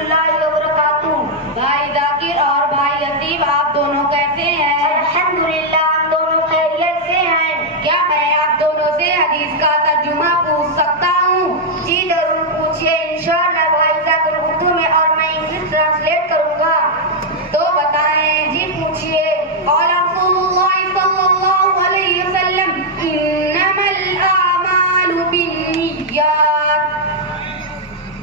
रहमतुल्लाहि व बरकातुहू। भाई जाकिर और भाई हसीब, आप दोनों कैसे हैं? अल्हम्दुलिल्लाह, हम दोनों खैरियत से हैं। क्या मैं आप दोनों से हदीस का तर्जुमा पूछ सकता हूँ? जी जरूर पूछिए, इंशाअल्लाह भाई जाकिर उर्दू में और मैं इंग्लिश ट्रांसलेट करूँगा। तो बताएं। जी पूछिए। قال رسول الله صلى الله عليه وسلم إنما الأعمال بالنيات।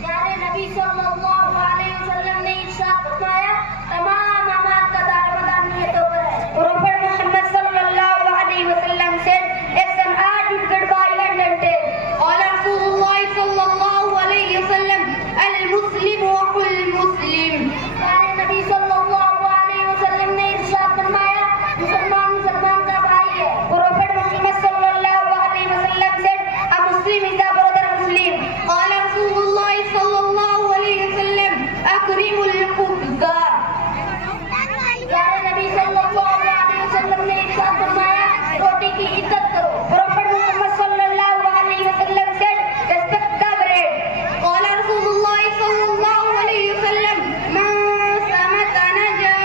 प्यारे नबी सल्लल्लाहु अलैहि वसल्लम ने इरशाद फरमाया, तमाम अमाल का दारोमदार नियतों पर है। Prophet Muhammad sallallahu alaihi wasallam said action are dictated by intent. قال رسول الله صلى الله عليه وسلم المسلم أخو المسلم۔ प्यारे नबी सल्लल्लाहु अलैहि वसल्लम ने इरशाद फरमाया, मुसलमान मुसलमान का भाई है। Prophet Muhammad sallallahu alaihi wasallam said a Muslim is a brother Muslim. قال رسول الله صلى الله عليه وسلم أكرم القدار۔ प्यारे नबी सल्लल्लाहु अलैहि वसल्लम ने इरशाद फरमाया, रोटी की इज्जत करो। Prophet Muhammad sallallahu alaihi wasallam said respect the bread. قال رسول الله صلى الله عليه وسلم من صمت نجا۔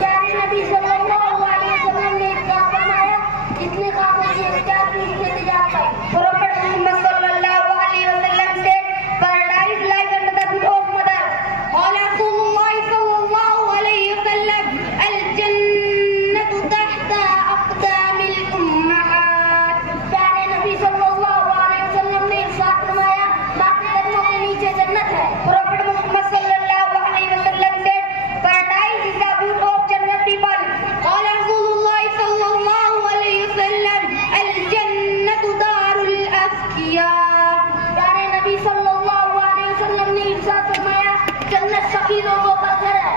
प्यारे नबी सल्लल्लाहु अलैहि वसल्लम ने इरशाद फरमाया, जितने खामोशी इख्तियार की उतने निजात पाई। Prophet Muhammad sallallahu alaihi wasallam said paradise lies under the feet of mothers. قال رسول الله صلى الله عليه وسلم الجنة تحت أقدام الأمهات۔ प्यारे नबी सल्लल्लाहु अलैहि वसल्लम ने इरशाद फरमाया, माथे कदमों के नीचे जन्नत है। Prophet Muhammad sallallahu alaihi wasallam said paradise is the abode of Jannat people. قال رسول الله صلى الله عليه وسلم الجنة دار الأذكياء۔ प्यारे नबी सल्लल्लाहु अलैहि वसल्लम ने इरशाद फरमाया, जन्नत सखी लोगों का घर है।